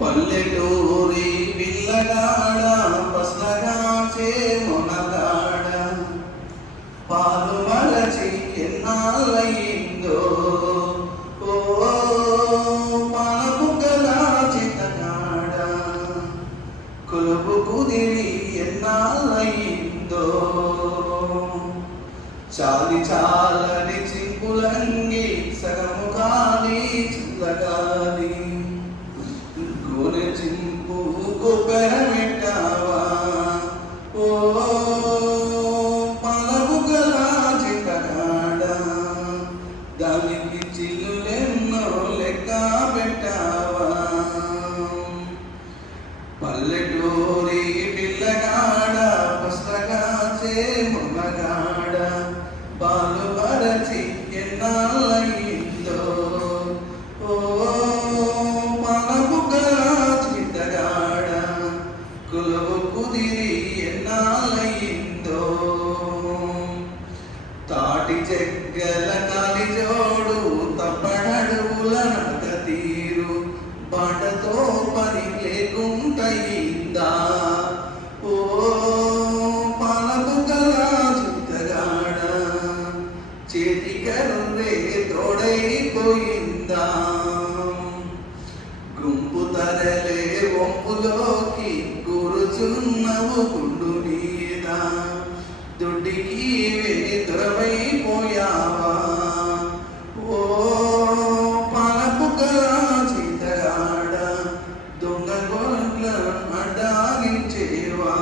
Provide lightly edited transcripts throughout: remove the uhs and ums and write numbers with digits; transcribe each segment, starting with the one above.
పల్లెటూరి పిల్లగాడ పసలగాచే మొనగాడ పాలు మరచి ఎన్నాళ్ళయిందో ఓ పాలపుకలా చితగాడ కొలుపు కుదిరి ఎన్నాళ్ళయిందో చాలి చాలని చింపులంగి సగము కాని చిల్లగాని గోనె చింపు కొబ్బెర పెట్టావా ఓ పాలపుకలా చితగాడ దానికి చిల్లులెన్నో లెక్క పెట్టావా పల్లెటూరి పిల్లగాడ పుస్తకాచే మొనగాడ పాలు మరచి ఎన్నాళ్ళయిందో ఓ పాలపుకలా చితగాడ కులువు కుదిరి ఎన్నాళ్ళయిందో తాటి చెగ్గల కాలిజోడు తప్పడడుగుల నడక తీరు బాటతో పని లేకుంటయిందా ఓ పాలపుకలా చితగాడ చేతికరుందే తోడైపోయిందా గుంపు తరలే వంపులోకి కూరుచున్నవు గుండు మీద దుడ్డికి దొరవైపోయావా ఓ పాలపుకలా చితగాడ దొంగ గొర్రెల అడ్డాగించేవా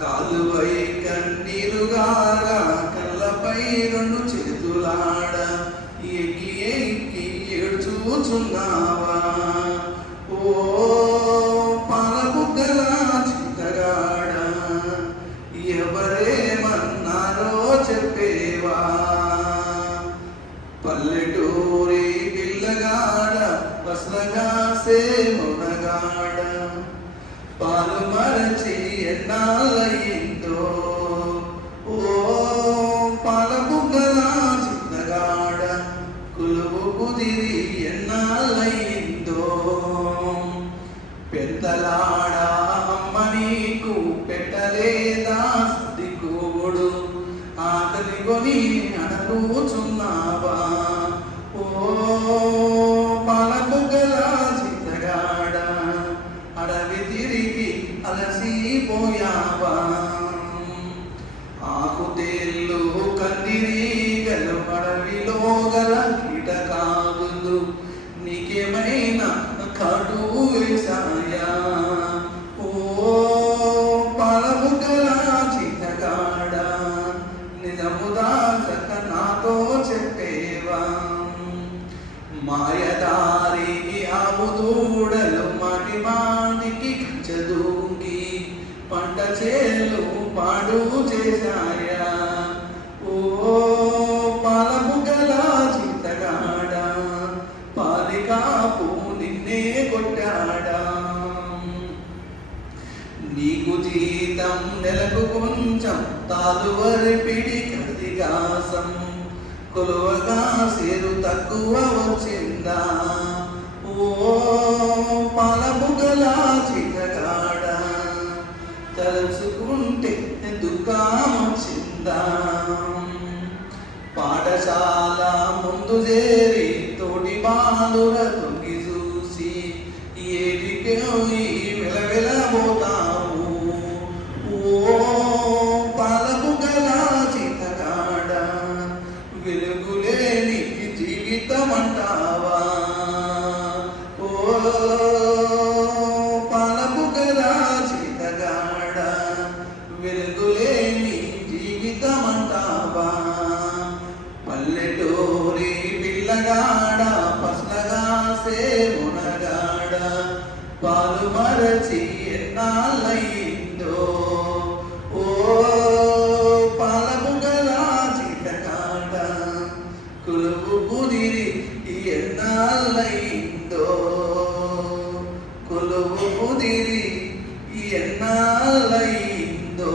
కాలువై కన్నీరుగారా కళ్ళపై రెండు చేతులాడ ఎక్కి ఎక్కి ఏడ్చుచున్నావా ఓ పాలపుకలా చితగాడ ఎవరేమన్నారో చెప్పేవా పల్లెటూరి పిల్లగాడ పసలగాసే మొనగాడ పాలు మరచి ఎన్నాళ్ళయిందో ఓ పాలపుకలా చితగాడ కులువు కుదిరి ఎన్నాళ్ళయిందో పెద్దలాడ అమ్మ నీకు పెట్టలేదా దిక్కుడు ఆకలి కొని అడగుచున్నావా ఓ పాలపుకలా చితగాడ అడవి తిరిగి అలసిపోయావా ఆకుతేళ్ళు కందిరీగలు అడవిలో గల కీటకాదులు నీకేమైనా కాటు వేశాయా ఓ పాలపుకలా చితగాడ నిజముదా చక్క నాతో చెప్పేవా మాయదారి ఆవు దూడలు మాటి మాటికి చదువుకి పంట చేలు పాడు చేశాయా ఓ పాలపుకలా చితగాడ పాలికాపు నిన్నే కొట్టాడా నీకు జీతం నెలకు కొంచెం తాలువరి పిడి కదిగాసం కొలువగా సేరు తక్కువ వచ్చిందా ఓ పాలపుకలా చితగాడ తలుచుకుంటే దుఃఖం వచ్చిందా పాఠశాల ముందు చేరి తోటి బాలుర తొంగి చూసి ఏటికో వెలవెలబోతావు ఓ పాలపుకలా చితగాడ వెలుగులేని జీవితం అంటావా ఓ పాలపుకలా చితగాడ వెలుగులేని జీవితం అంటావా పల్లెటూరి పిల్లగాడ పసలగాసే మొనగాడ పాలు మరచి ఎన్నాళ్ళయిందో ఓ పాలపుకలా చితగాడ కులువు కుదిరి ఎన్నాళ్ళయిందో కులువు కుదిరి ఎన్నాళ్ళయిందో